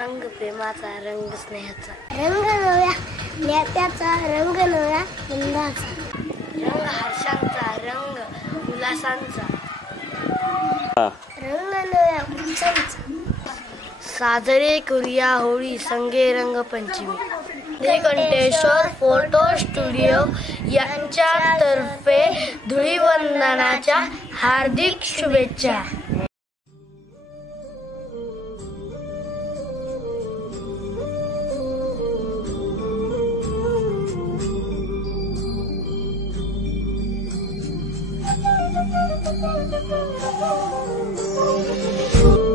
रंग प्रेमाचा, रंग स्नेहाचा, रंग नव्या नेत्याचा, रंग नव्या बंधाचा, रंग हर्षांचा, रंग उल्हासांचा, रंग नव्या उत्सवांचा. साजरे करूया होळी संगे रंगपंचमी. कंठेश्वर फोटो स्टुडिओ यांच्यातर्फे धुळीवंदनाच्या हार्दिक शुभेच्छा. Thank you.